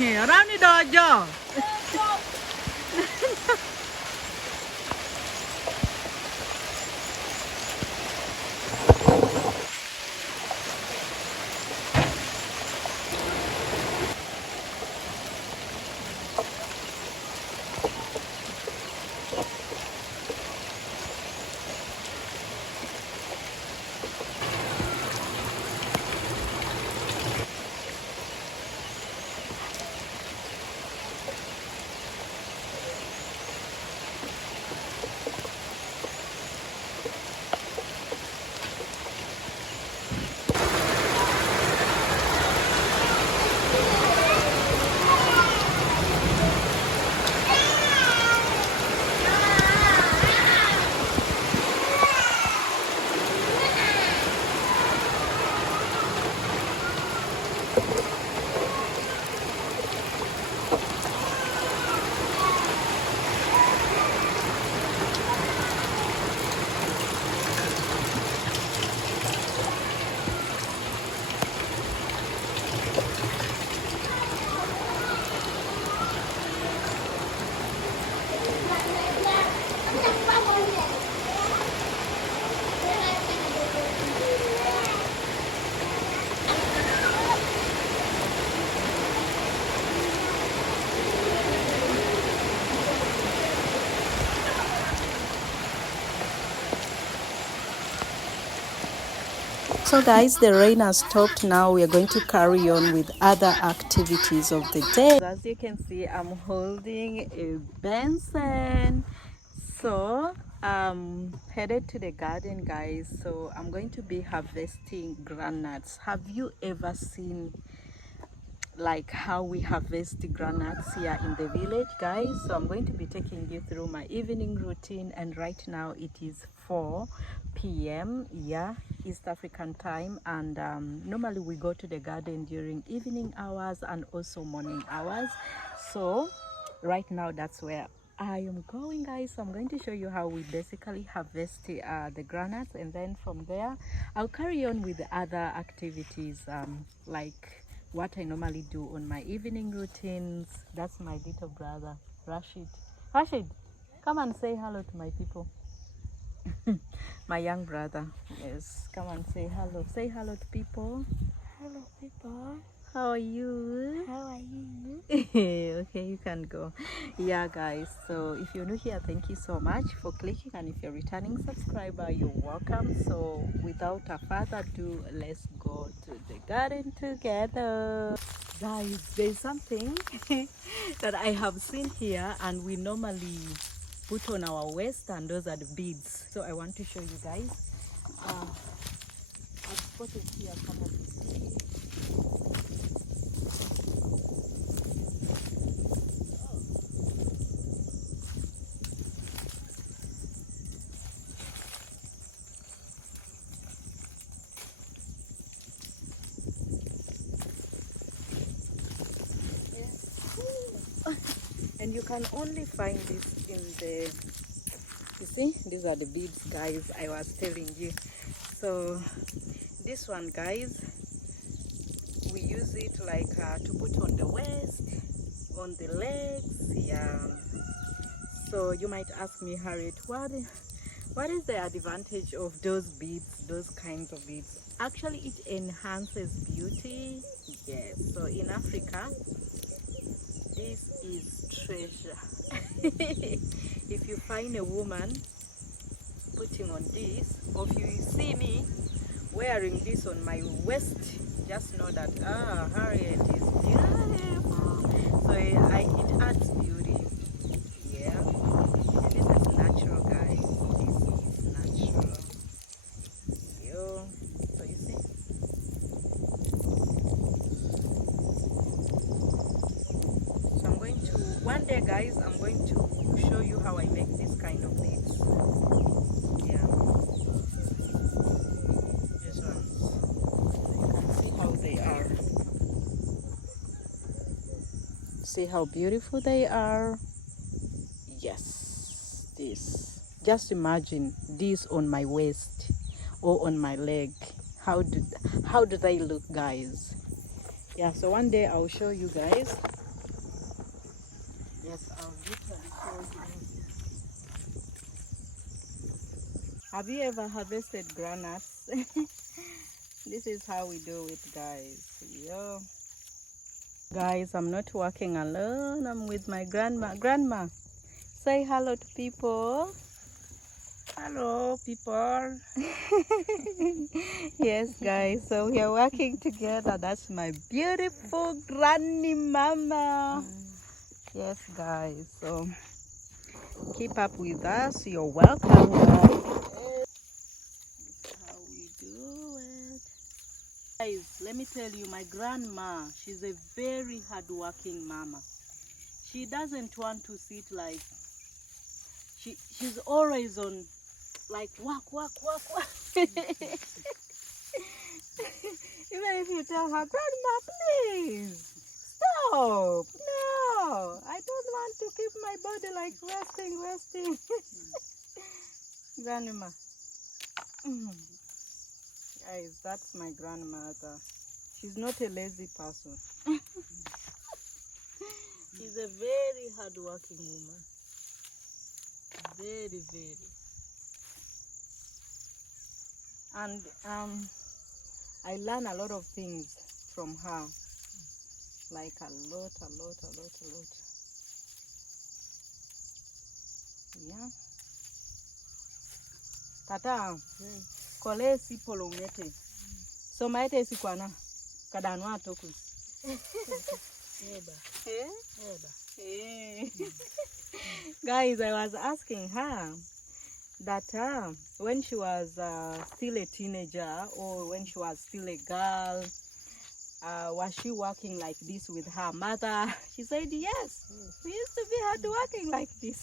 Around the dojo. So guys, the rain has stopped now. We are going to carry on with other activities of the day. As you can see, I'm holding a Benson. So I'm headed to the garden, guys. So I'm going to be harvesting groundnuts. Have you ever seen like how we harvest the groundnuts here in the village, guys? So I'm going to be taking you through my evening routine, and right now it is 4 p.m. yeah, East African time, and normally we go to the garden during evening hours and also morning hours. So right now that's where I am going, guys. So I'm going to show you how we basically harvest the groundnuts, and then from there I'll carry on with the other activities like what I normally do on my evening routines. That's my little brother, Rashid. Rashid, come and say hello to my people. My young brother. Yes, come and say hello. Say hello to people. Hello people. How are you? How are you? Okay, you can go. Yeah, guys, so if you're new here, thank you so much for clicking, and if you're a returning subscriber, you're welcome. So without a further ado, let's go to the garden together. Guys, there's something that I have seen here, and we normally put on our waist, and those are the beads. So I want to show you guys. I've spotted here some of the beads. And you can only find this in the, you see, these are the beads, guys, I was telling you. So this one, guys, we use it like to put on the waist, on the legs, yeah. So you might ask me, Harriet, what is the advantage of those beads, those kinds of beads? Actually, it enhances beauty. Yes, so in Africa, this is treasure. If you find a woman putting on this, or if you see me wearing this on my waist, just know that Harriet is beautiful. So it adds beauty. Yeah, and this is natural, guys. This is natural. Yo, so you see. So I'm going to, one day, guys, I'm going to show you how I make this kind of beads. Yeah, these ones. You can see how they are. See how beautiful they are. Yes, this. Just imagine this on my waist or on my leg. How do they look, guys? Yeah, so one day I'll show you guys Yes, I'll literally show you. Have you ever harvested granuts? This is how we do it, guys. Yo. Guys, I'm not working alone. I'm with my grandma. Grandma, say hello to people. Hello, people. Yes, guys, so we are working together. That's my beautiful granny mama. Yes, guys, so keep up with us. You're welcome, guys. This is how we do it. Guys, let me tell you, my grandma, she's a very hardworking mama. She doesn't want to sit like, she's always on, like, work. Even if you tell her, Grandma, please, stop. No, I don't want to keep my body like resting. Grandma. Guys, that's my grandmother. She's not a lazy person. She's a very hardworking woman. Very. And I learn a lot of things from her. Like a lot. Yeah. Tata, kole si polongete. So maete si kwana kadanwa tokus. Guys, I was asking her that when she was still a teenager or when she was still a girl, was she working like this with her mother? She said yes. We used to be hard working like this.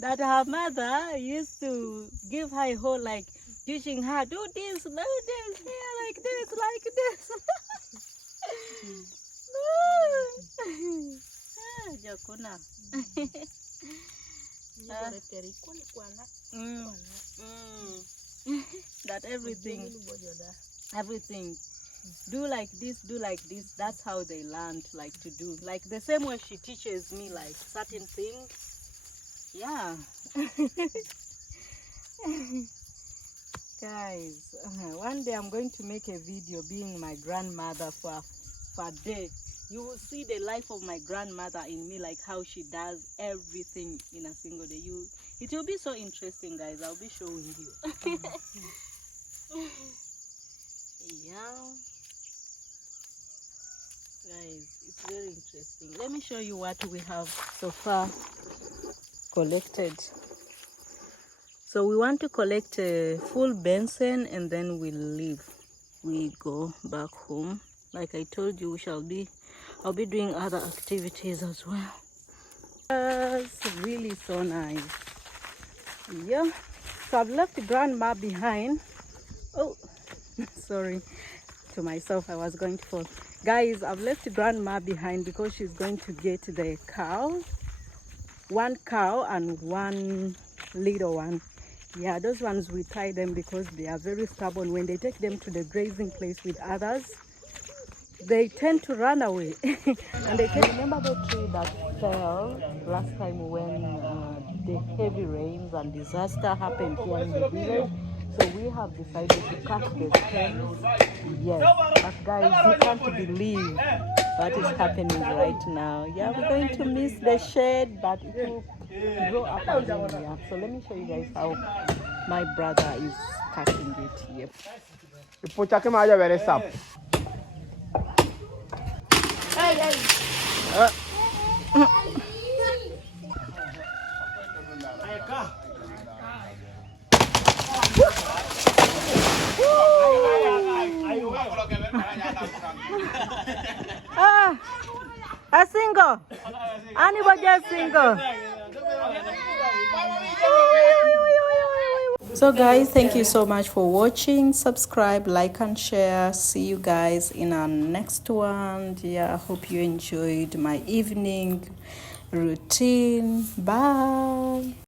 That her mother used to give her a whole, like, teaching her, do this, here, like this. Jakuna. That everything, do like this, that's how they learned, like, to do, like the same way she teaches me, like, certain things. Yeah. Guys, one day I'm going to make a video being my grandmother for a day. You will see the life of my grandmother in me, like how she does everything in a single day. It will be so interesting, guys. I'll be showing you. Yeah. Guys, it's very interesting. Let me show you what we have so far collected. So we want to collect a full Benson and then we'll leave. We go back home. Like I told you, I'll be doing other activities as well. It's really so nice. Yeah. So I've left grandma behind. Oh, sorry to myself, I was going to fall. Guys, I've left grandma behind because she's going to get the cows. One cow and one little one. Yeah, those ones we tie them because they are very stubborn. When they take them to the grazing place with others, they tend to run away. And they can remember the tree that fell last time when the heavy rains and disaster happened here in the village. So we have decided to cut the stems. Yes, but guys, you can't believe what is happening right now. Yeah, we're going to miss the shade, but it will grow up again. Yeah. So let me show you guys how my brother is cutting it here. A single. Anybody a single? So guys, thank you so much for watching. Subscribe, like and share. See you guys in our next one. Yeah, I hope you enjoyed my evening routine. Bye.